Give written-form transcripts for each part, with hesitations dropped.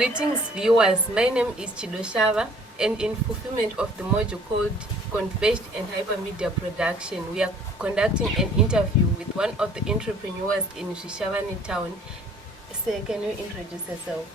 Greetings viewers, my name is Chido Shava, and in fulfillment of the module called Converged and Hypermedia Production, we are conducting an interview with one of the entrepreneurs in Shishavani town. Sir, can you introduce yourself?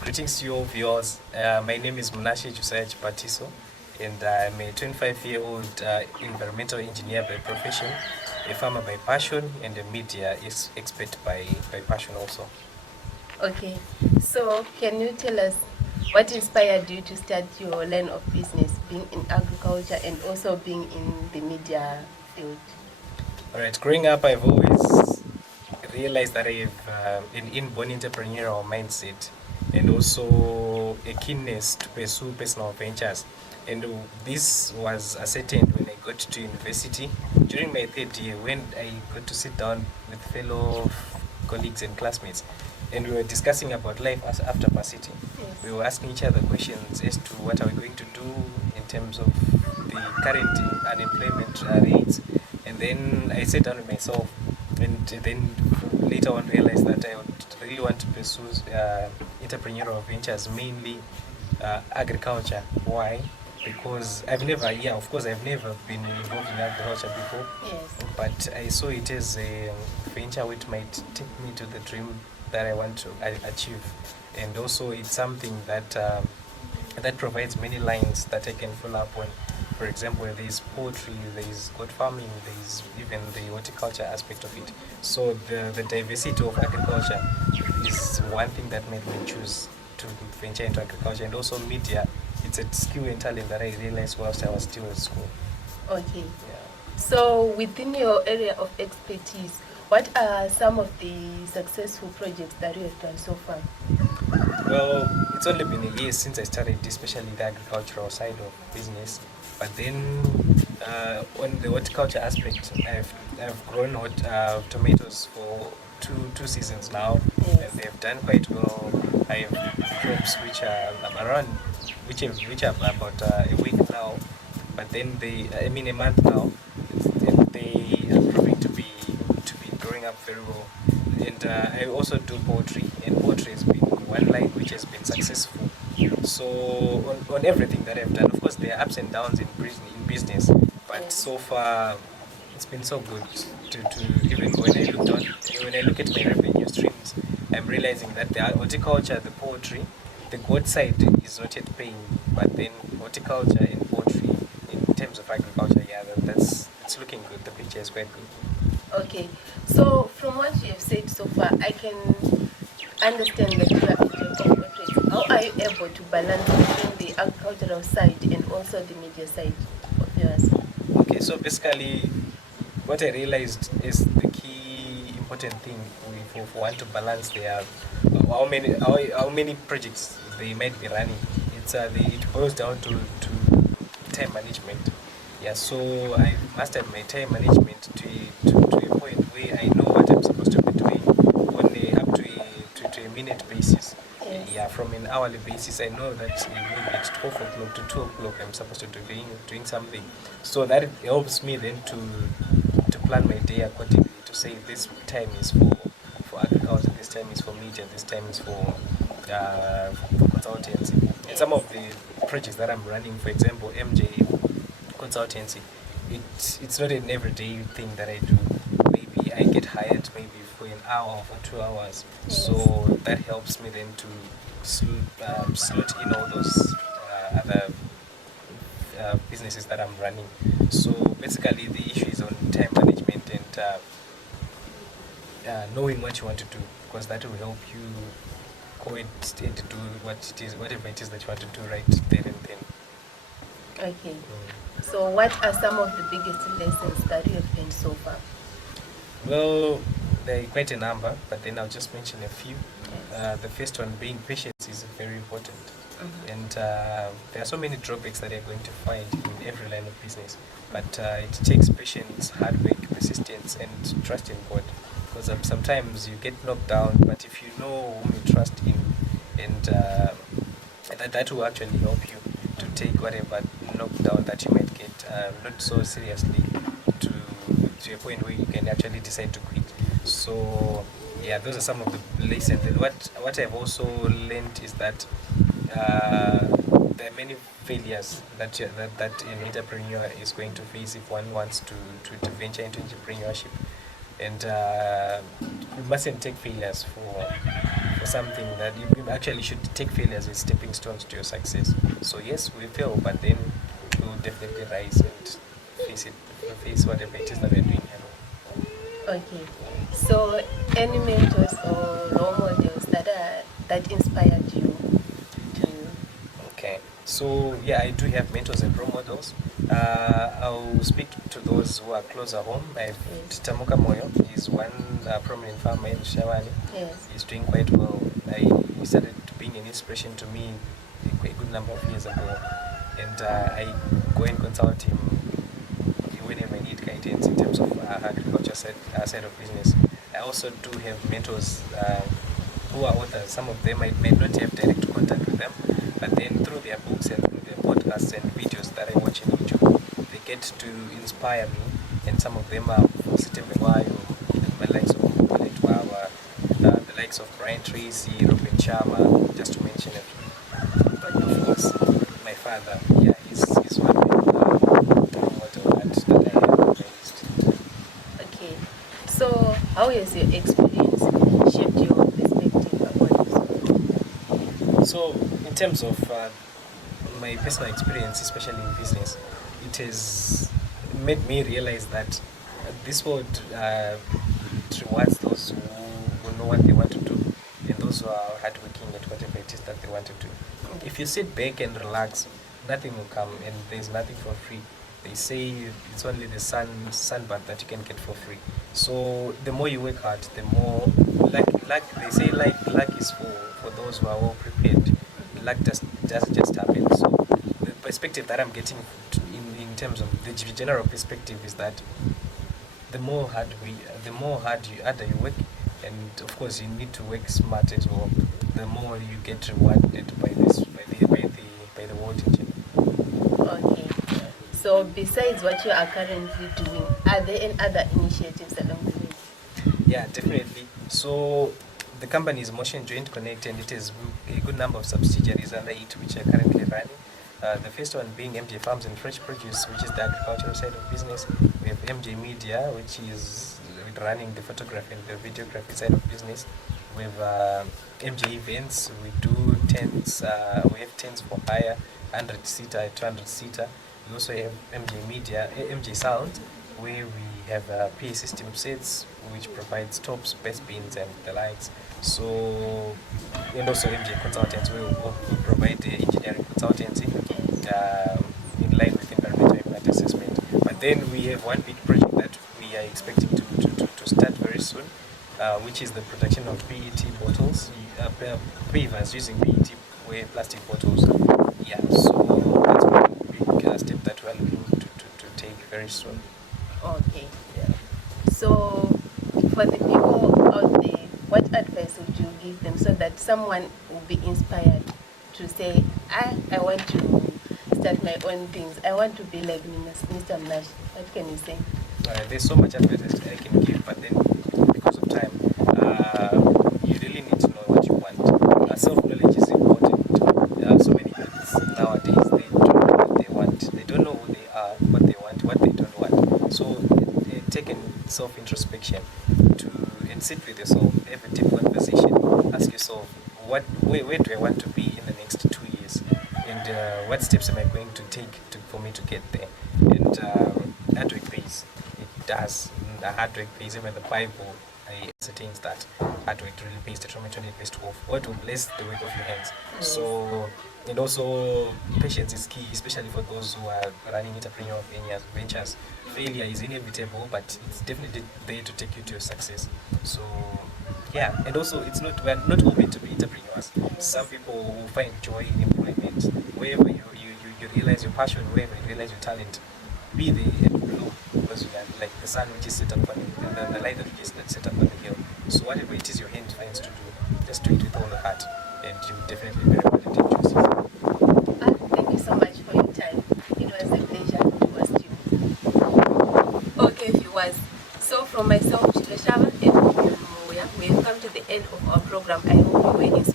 Greetings to you viewers. My name is Munashe Josiah Chipatiso, and I'm a 25-year-old environmental engineer by profession, a farmer by passion, and a media expert by passion also. Okay, so can you tell us what inspired you to start your line of business, being in agriculture and also being in the media field? All right, growing up, I've always realized that I have an inborn entrepreneurial mindset and also a keenness to pursue personal ventures. And this was ascertained when I got to university. During my third year, when I got to sit down with fellow colleagues and classmates, and we were discussing about life after varsity. Yes. We were asking each other questions as to what are we going to do in terms of the current unemployment rates. And then I sat down with myself, and then later on realized that I would really want to pursue entrepreneurial ventures, mainly agriculture. Why? Because I've never been involved in agriculture before. Yes. But I saw it as a venture which might take me to the dream that I want to achieve, and also it's something that that provides many lines that I can follow up on. For example, there is poultry, there is goat farming, there is even the horticulture aspect of it. So the diversity of agriculture is one thing that made me choose to venture into agriculture, and also media. It's a skill and talent that I realized whilst I was still at school. Okay. Yeah. So within your area of expertise, what are some of the successful projects that you have done so far? Well, it's only been a year since I started, especially the agricultural side of business. But then on the horticulture aspect, I've grown tomatoes for two seasons now, Yes. and they've done quite well. I have crops which are around, which are about a week now, but then a month now, and they are proving to be growing up very well. And I also do poultry, and poultry has been one line which has been successful. So on everything that I've done, of course there are ups and downs in business, but so far it's been so good to even when I look at my revenue streams, I'm realizing that the horticulture, the poultry, the goat side is not yet paying, but then horticulture and poultry in terms of agriculture, yeah, it's looking good. The picture is quite good. Okay, so from what you have said so far, I can understand that you are a jack of all trades. How are you able to balance between the agricultural side and also the media side of yours? Okay, so basically, what I realized is the key important thing if we want to balance how many projects they might be running. It boils down to time management. Yeah, so I mastered my time management to a point where I know what I'm supposed to be doing on up to a minute basis. Yes. Yeah, from an hourly basis, I know that maybe at 12 o'clock to 2 o'clock I'm supposed to be doing something. So that helps me then to plan my day accordingly, to say this time is for agriculture, this time is for media, this time is for consultancy. And some of the projects that I'm running, for example, MJ consultancy, it's not an everyday thing that I do. Maybe I get hired maybe for an hour or for 2 hours. Yes. So that helps me then to slot in all those other businesses that I'm running. So basically the issue is on time management and knowing what you want to do, because that will help you go and do whatever it is that you want to do right there and then. Okay, so what are some of the biggest lessons that you have learned so far? Well, there are quite a number, but then I'll just mention a few. Yes. The first one being patience is very important. Mhm. And there are so many drawbacks that you're going to find in every line of business, but it takes patience, hard work, persistence, and trust in God. Because sometimes you get knocked down, but if you know whom you trust in, and that will actually help you to take whatever knockdown that you might get not so seriously, to a point where you can actually decide to quit. So yeah, those are some of the lessons. And what I've also learned is that there are many failures that an entrepreneur is going to face if one wants to venture into entrepreneurship. And you mustn't take failures for something that you actually should take failures as stepping stones to your success. So yes, we fail, but then we will definitely rise and face whatever it is that we're doing. Okay. So, any mentors or role models that inspired you to? Okay, so yeah, I do have mentors and role models. I'll speak to those who are closer home. I've Yes. Tamuka Moyo is one prominent farmer in Shawani. Yes. He's doing quite well. He started being an inspiration to me a good number of years ago, and I go and consult him whenever I need guidance in terms of agriculture side of business. I also do have mentors who are authors. Some of them I may not have direct contact with them, but then through their books and through their podcasts and videos that I watch on YouTube, they get to inspire me. And some of them are Positive Muvuya, the likes of Muvuya, the likes of Brian Tracy, Robin Sharma, just to mention a few. But of course, my father, yeah, he's one role model that I have raised. Okay. So, how has your experience shaped your perspective about this? So, in terms of my personal experience, especially in business, it has made me realize that this world rewards those who know what they want to do and those who are hardworking at whatever it is that they want to do. If you sit back and relax, nothing will come, and there's nothing for free. They say it's only the sunbath that you can get for free. So the more you work hard, the more luck they say luck is for those who are well prepared. Luck just happens. So the perspective that I'm getting in terms of the general perspective is that the harder you work, and of course you need to work smart as well. The more you get rewarded by the world in general. Okay. So, besides what you are currently doing, are there any other initiatives along the way? Yeah, definitely. So the company is Motion Joint Connect, and it has a good number of subsidiaries under it which are currently running. The first one being MJ Farms and Fresh Produce, which is the agricultural side of business. We have MJ Media, which is running the photography and the videography side of business. We have MJ Events. We do tents. We have tents for hire, 100-seater, 200-seater. We also have MJ Media, MJ Sound, where we have PA system sets, which provides tops, bass bins, and the likes. So, and also MJ Consultants, we provide the engineering consultancy in line with environmental impact assessment. But then we have one big project that we are expecting to start very soon, which is the production of PET bottles, pavers using PET plastic bottles. Yeah, so that's one big step that we're looking to take very soon. Okay. Yeah. So, for the people out there, what advice would you give them so that someone will be inspired to say, I want to start my own things. I want to be like Mr. Nash. What can you say? There's so much advice I can give, but then because of time, you really need to know what you want. Self-knowledge is important. So many kids nowadays, they don't know what they want. They don't know who they are, what they want, what they don't want. So take a self-introspection and sit with yourself, have a deep conversation. Ask yourself, where do I want to be in the next 2 years? And what steps am I going to take for me to get there? And hard work pays. It does. The hard work pays. Even the Bible ascertains that hard work really pays. Determined to invest of what will bless the work of your hands. So, and also patience is key, especially for those who are running entrepreneurial ventures. Failure is inevitable, but it's definitely there to take you to your success. So yeah, and also we're not all meant to be entrepreneurs. Some people will find joy in employment. Wherever you realize your passion, wherever you realize your talent, be there and blow, because you are like the sun which is set up on the light that is set up on the hill. So whatever it is your hand finds to do, just do it with all your heart, and you will definitely be rewarded in justice. Thank you so much for your time. It was a pleasure to host you. Okay, viewers. So from myself, Chido, Shava, and Phibion Muvuya, we have come to end of our program. I hope you were inspired.